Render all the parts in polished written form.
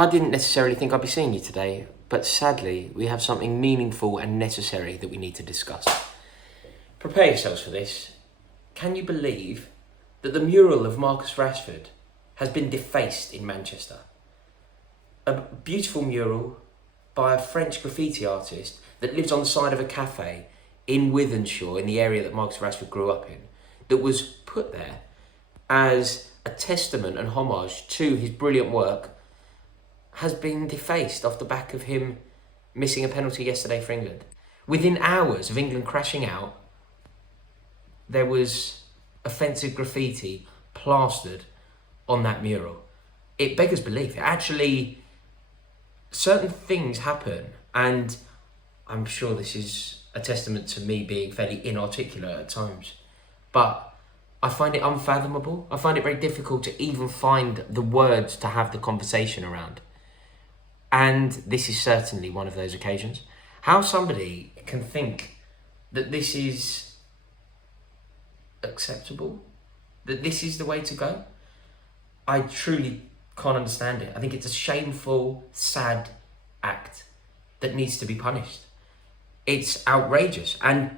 I didn't necessarily think I'd be seeing you today, but sadly, we have something meaningful and necessary that we need to discuss. Prepare yourselves for this. Can you believe that the mural of Marcus Rashford has been defaced in Manchester? A beautiful mural by a French graffiti artist that lives on the side of a cafe in Wythenshawe, in the area that Marcus Rashford grew up in, that was put there as a testament and homage to his brilliant work, has been defaced off the back of him missing a penalty yesterday for England. Within hours of England crashing out, there was offensive graffiti plastered on that mural. It beggars belief. Actually, certain things happen, and I'm sure this is a testament to me being fairly inarticulate at times, but I find it unfathomable. I find it very difficult to even find the words to have the conversation around. And this is certainly one of those occasions. How somebody can think that this is acceptable, that this is the way to go, I truly can't understand it. I think it's a shameful, sad act that needs to be punished. It's outrageous. And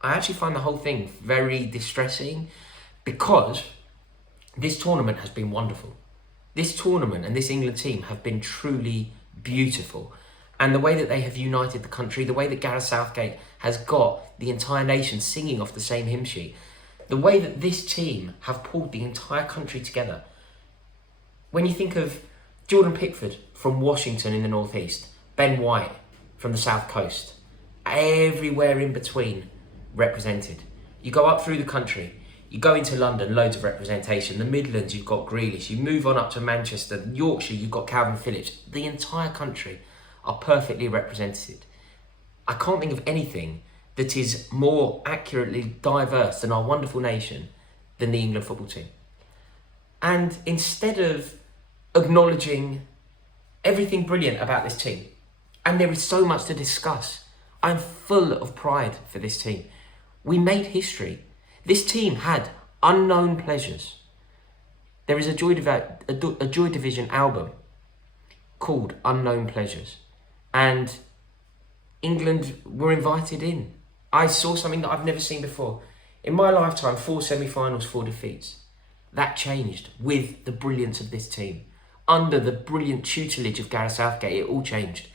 I actually find the whole thing very distressing, because this tournament has been wonderful. This tournament and this England team have been truly beautiful. And the way that they have united the country, the way that Gareth Southgate has got the entire nation singing off the same hymn sheet, the way that this team have pulled the entire country together. When you think of Jordan Pickford from Washington in the northeast, Ben White from the south coast, everywhere in between represented. You go up through the country, you go into London, loads of representation. The Midlands, you've got Grealish. You move on up to Manchester, Yorkshire, you've got Calvin Phillips. The entire country are perfectly represented. I can't think of anything that is more accurately diverse than our wonderful nation than the England football team. And instead of acknowledging everything brilliant about this team, and there is so much to discuss, I'm full of pride for this team. We made history. This team had unknown pleasures. There is a Joy Division album called Unknown Pleasures, and England were invited in. I saw something that I've never seen before. In my lifetime, 4 semi-finals, 4 defeats. That changed with the brilliance of this team. Under the brilliant tutelage of Gareth Southgate, it all changed.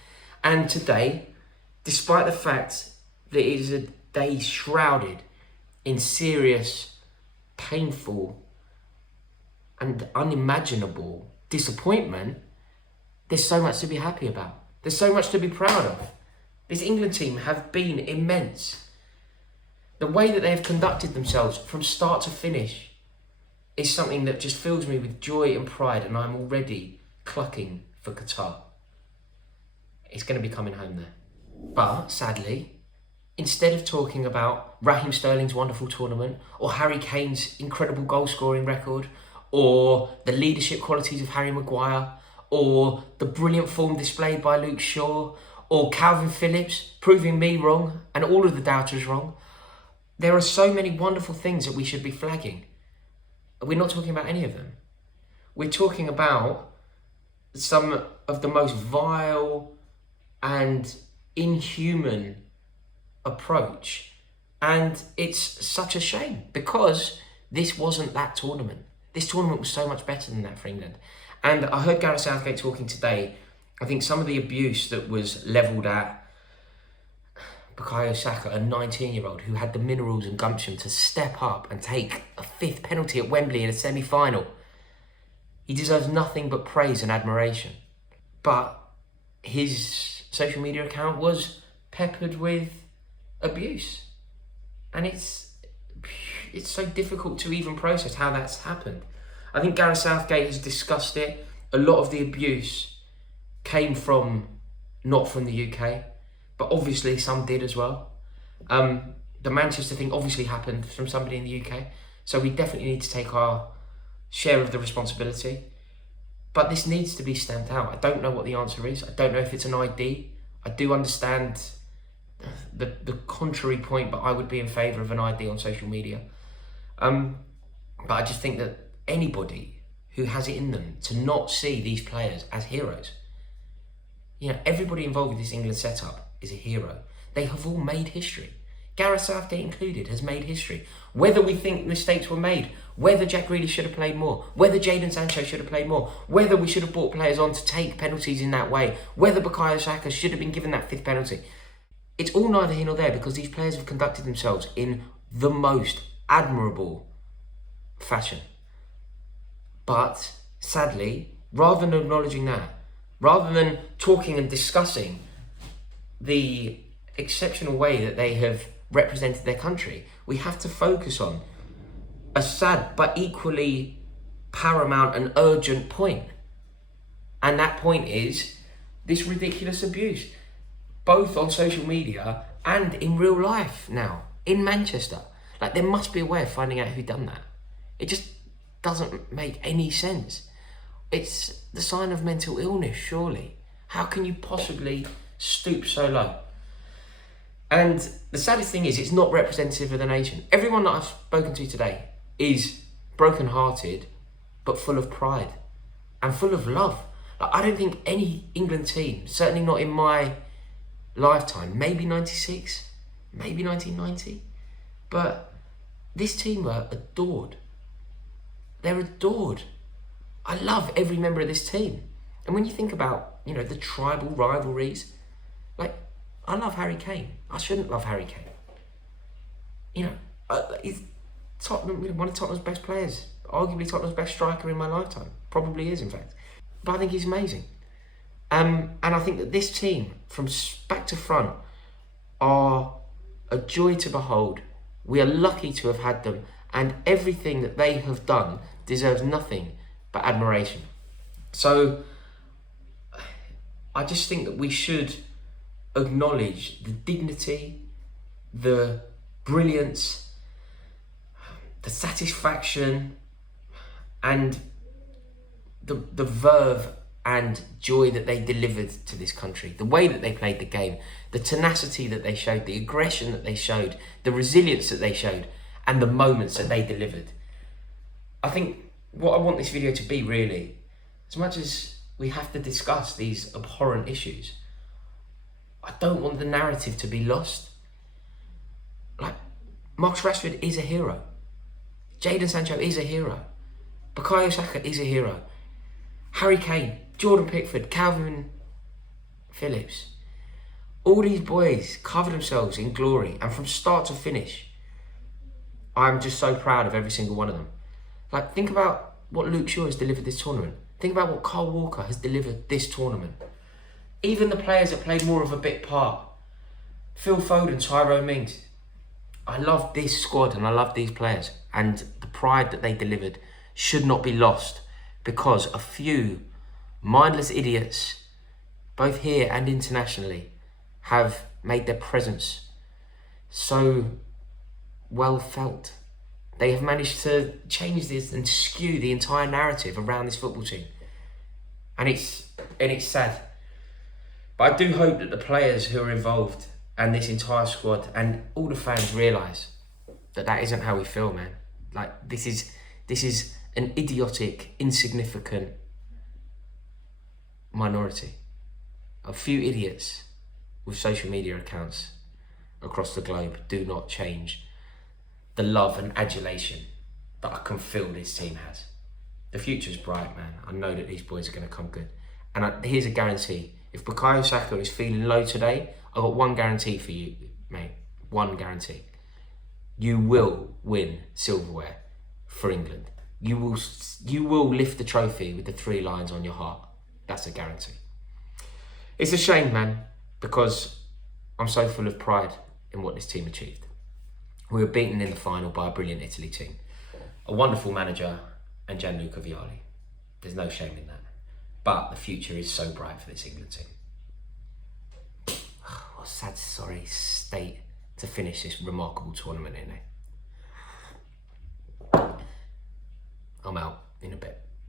And today, despite the fact that it is a day shrouded in serious, painful, and unimaginable disappointment, there's so much to be happy about. There's so much to be proud of. This England team have been immense. The way that they have conducted themselves from start to finish is something that just fills me with joy and pride, and I'm already clucking for Qatar. It's going to be coming home there. But sadly, instead of talking about Raheem Sterling's wonderful tournament, or Harry Kane's incredible goal-scoring record, or the leadership qualities of Harry Maguire, or the brilliant form displayed by Luke Shaw, or Calvin Phillips proving me wrong and all of the doubters wrong, there are so many wonderful things that we should be flagging. We're not talking about any of them. We're talking about some of the most vile and inhuman approach, and it's such a shame, because this wasn't that tournament. This tournament was so much better than that for England. And I heard Gareth Southgate talking today. I think some of the abuse that was levelled at Bukayo Saka, a 19-year-old who had the minerals and gumption to step up and take a 5th penalty at Wembley in a semi-final. He deserves nothing but praise and admiration. But his social media account was peppered with abuse. And it's so difficult to even process how that's happened. I think Gareth Southgate has discussed it. A lot of the abuse came not from the UK, but obviously some did as well. The Manchester thing obviously happened from somebody in the UK, so we definitely need to take our share of the responsibility. But this needs to be stamped out. I don't know what the answer is. I don't know if it's an ID. I do understand the contrary point, but I would be in favour of an ID on social media. But I just think that anybody who has it in them to not see these players as heroes. You know, everybody involved with this England setup is a hero. They have all made history. Gareth Southgate included has made history. Whether we think mistakes were made, whether Jack Grealish should have played more, whether Jadon Sancho should have played more, whether we should have brought players on to take penalties in that way, whether Bukayo Saka should have been given that 5th penalty. It's all neither here nor there because these players have conducted themselves in the most admirable fashion. But sadly, rather than acknowledging that, rather than talking and discussing the exceptional way that they have represented their country, we have to focus on a sad but equally paramount and urgent point. And that point is this ridiculous abuse, both on social media and in real life now, in Manchester. Like, there must be a way of finding out who done that. It just doesn't make any sense. It's the sign of mental illness, surely. How can you possibly stoop so low? And the saddest thing is, it's not representative of the nation. Everyone that I've spoken to today is broken-hearted, but full of pride and full of love. Like, I don't think any England team, certainly not in my lifetime, maybe 96, maybe 1990, but this team were adored. They're adored. I love every member of this team. And when you think about, you know, the tribal rivalries, like, I love Harry Kane. I shouldn't love Harry Kane. You know, he's Tottenham, one of Tottenham's best players, arguably Tottenham's best striker in my lifetime. Probably is, in fact. But I think he's amazing. And I think that this team, from back to front, are a joy to behold. We are lucky to have had them, and everything that they have done deserves nothing but admiration. So I just think that we should acknowledge the dignity, the brilliance, the satisfaction, and the verve and joy that they delivered to this country. The way that they played the game, the tenacity that they showed, the aggression that they showed, the resilience that they showed, and the moments that they delivered. I think what I want this video to be, really, as much as we have to discuss these abhorrent issues, I don't want the narrative to be lost. Like, Marcus Rashford is a hero. Jadon Sancho is a hero. Bukayo Saka is a hero. Harry Kane, Jordan Pickford, Calvin Phillips. All these boys cover themselves in glory, and from start to finish, I'm just so proud of every single one of them. Like, think about what Luke Shaw has delivered this tournament. Think about what Kyle Walker has delivered this tournament. Even the players that played more of a bit part. Phil Foden, Tyrone Mings. I love this squad and I love these players. And the pride that they delivered should not be lost because a few mindless idiots, both here and internationally, have made their presence so well felt. They have managed to change this and skew the entire narrative around this football team. And it's sad. But I do hope that the players who are involved and this entire squad and all the fans realise that that isn't how we feel, man. Like, this is an idiotic, insignificant minority. A few idiots with social media accounts across the globe do not change the love and adulation that I can feel this team has. The future's bright, man. I know that these boys are going to come good. And here's a guarantee. If Bukayo Saka is feeling low today, I've got one guarantee for you, mate. One guarantee. You will win silverware for England. You will lift the trophy with the 3 lions on your heart. That's a guarantee. It's a shame, man, because I'm so full of pride in what this team achieved. We were beaten in the final by a brilliant Italy team. A wonderful manager and Gianluca Vialli. There's no shame in that. But the future is so bright for this England team. What a sad, sorry state to finish this remarkable tournament in, eh? I'm out in a bit.